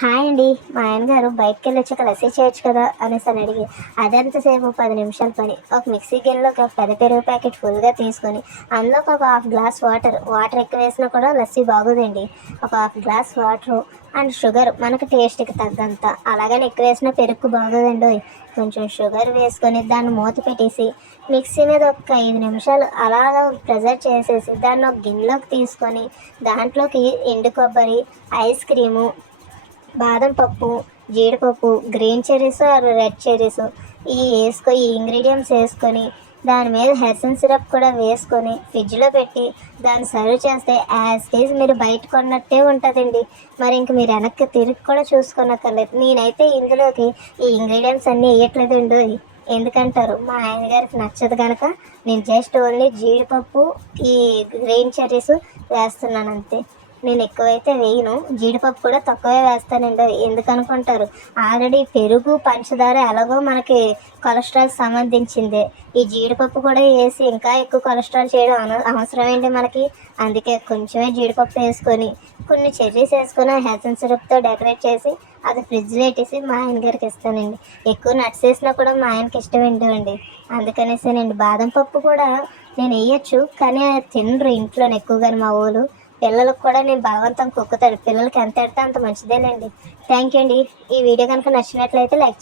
Hi అండి. మా ఆయన గారు బయటకు వెళ్ళి వచ్చాక లస్సీ చేయొచ్చు కదా అనేసి అని అడిగి అదంతసేపు పది నిమిషాల పని. ఒక మిక్సీ గిన్నెలో ఒక పెద్ద పెరుగు ప్యాకెట్ ఫుల్గా తీసుకొని అందులో ఒక హాఫ్ గ్లాస్ వాటర్ వాటర్ ఎక్కువ వేసినా కూడా లస్సీ బాగోదండి. ఒక half glass water and sugar మనకు టేస్ట్కి తగ్గంత. అలాగని ఎక్కువ వేసినా పెరుగు బాగోదండి కొంచెం షుగర్ వేసుకొని దాన్ని మూత పెట్టేసి మిక్సీ మీద ఒక ఐదు నిమిషాలు అలాగ ప్రెజర్ చేసేసి దాన్ని ఒక గిన్నెలోకి తీసుకొని దాంట్లోకి ఎండు కొబ్బరి ఐస్ క్రీము బాదం పప్పు జీడిపప్పు green cherries or red cherries ఈ వేసుకో ఈ ఇంగ్రీడియంట్స్ వేసుకొని దాని మీద హెసన్ సిరప్ కూడా వేసుకొని ఫ్రిడ్జ్లో పెట్టి దాన్ని సర్వ్ చేస్తే యాజ్ ఈజ్ మీరు బయట కొన్నట్టే ఉంటుందండి. మరి ఇంక మీరు వెనక్కి తిరిగి కూడా చూసుకున్నక్కర్లేదు నేనైతే ఇందులోకి ఈ ఇంగ్రీడియంట్స్ అన్నీ వేయట్లేదండి ఎందుకంటారు? మా ఆయన గారికి నచ్చదు కనుక నేను జస్ట్ ఓన్లీ జీడిపప్పు ఈ గ్రీన్ చెర్రీస్ వేస్తున్నాను అంతే. నేను ఎక్కువైతే వేయను. జీడిపప్పు కూడా తక్కువే వేస్తానండి ఎందుకనుకుంటారు ఆల్రెడీ పెరుగు పంచదార ఎలాగో మనకి కొలెస్ట్రాల్ సంబంధించిందే. ఈ జీడిపప్పు కూడా వేసి ఇంకా ఎక్కువ కొలెస్ట్రాల్ చేయడం అన అవసరం ఏంటి మనకి? అందుకే కొంచెమే జీడిపప్పు వేసుకొని కొన్ని చెర్రీస్ వేసుకొని హెల్త్ సిరప్తో డెకరేట్ చేసి అది ఫ్రిడ్జ్లో పెట్టేసి మా ఆయన గారికి ఇస్తానండి. ఎక్కువ నట్స్ వేసినా కూడా మా ఆయనకి ఇష్టం ఏంటండి అందుకనేసేనండి. బాదం పప్పు కూడా నేను వేయచ్చు కానీ అది తినరు ఇంట్లో ఎక్కువగా మా ఊళ్ళు పిల్లలకు కూడా నేను బలవంతం కుక్కుతాడు. పిల్లలకి ఎంత ఎడితే అంత మంచిదేనండి. థ్యాంక్ యూ అండి. ఈ వీడియో కనుక నచ్చినట్లయితే లైక్